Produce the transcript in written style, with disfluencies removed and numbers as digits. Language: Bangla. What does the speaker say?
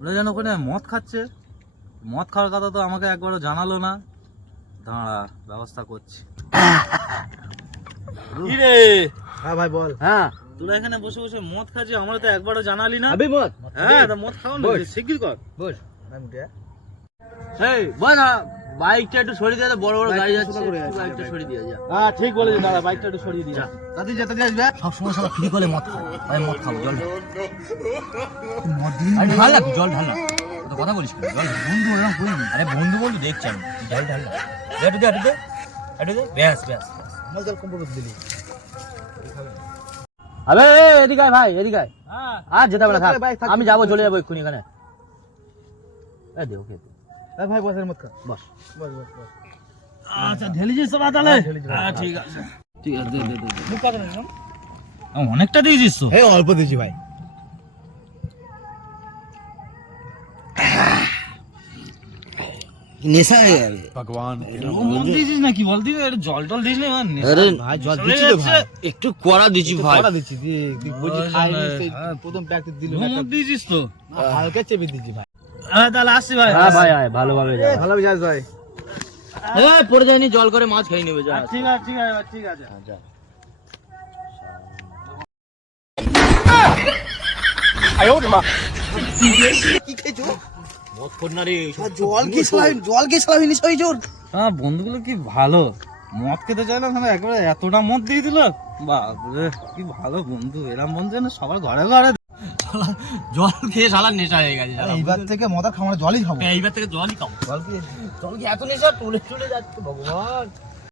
ওরা যেন ওখানে মদ খাচ্ছে, মদ খাওয়ার কথা তো আমাকে একবারও জানালো না। দাঁড়া, ব্যবস্থা করছি। হ্যাঁ ভাই বল। হ্যাঁ, তোরা এখানে বসে বসে মদ খাচ্ছিস, আমরা তো একবারও জানালি না। আবে মদ। হ্যাঁ, তো মদ খাও না, শিগগির কর। বস। আমি কে? এই বল না, বাইকটা একটু সরিয়ে দিয়ে, বড় বড় গাড়ি যাচ্ছে, বাইকটা সরিয়ে দিয়ে যা। হ্যাঁ ঠিক বলেছিস, দাঁড়া বাইকটা একটু সরিয়ে দিয়ে যা। তাতে যেতে আসবে। সব সময় সব ফ্রি করে মদ খাও, আমি মদ খাবো, জল মদ দিন, ঢাল না, জল ঢাল না, তো কথা বলিস কেন? জল বন্ধু এরকম করিনি, আরে বন্ধু বন্ধু দেখছি আমি, জল ঢাল না, একটু দে, একটু দে, একটু দে, ব্যাস ব্যাস। আমার জল কম করে দিলি। আরে এদিকে আয় ভাই, এদিকে আয়। হ্যাঁ, আর যেতে হবে না, থাক, আমি যাবো, চলে যাবো এক্ষুনি এখানে। এই দে ওকে, এই ভাই বসের মত খা। বস। বস বস বস। আচ্ছা ঢেলেছিস তো তাহলে? হ্যাঁ ঠিক আছে, ঠিক আছে, দে দে দে। মুখ কাটে না, অনেকটা দিয়েছিস তো। এই অল্প দিয়েছি ভাই। নেশা হয়ে গেল ভগবান মদ দিয়েছিস নাকি বল? দিবি জল টল দিস না? আরে ভাই জল দিচ্ছি তো ভাই। একটু কড়া দিচ্ছি ভাই। কড়া দিচ্ছি দি বুঝি খাইনি সেই প্রথম প্যাকেট দিল না। মদ দিয়েছিস তো? হালকা চেপে দিচ্ছি ভাই। হ্যাঁ তাহলে আসছি ভাই। হ্যাঁ ভাই, আয় ভালোভাবে যা। ভালো যাস ভাই। এই পড়ে যায়নি, জল করে মাছ খেয়ে নেবে, যা। ঠিক আছে ঠিক আছে ঠিক আছে। যা। কি খেয়েছো? মদ খোর না রে। জল কি সালামি নিশ্চয়ই জোর। হ্যাঁ বন্ধুগুলো কি ভালো, মদ খেতে চাইলাম না, একবারে এতটা মদ দিয়ে দিল। বাপরে কি ভালো বন্ধু, এরম বন্ধু যেন সবার ঘরে ঘরে। জল খেয়ে শালার নেশা হয়ে গেছে। এইবার থেকে মদা খাওয়া জলই খাবো। এইবার থেকে জলই খাবো। জল কি জল কি এত নেশা, টলে টলে যাচ্ছে ভগবান।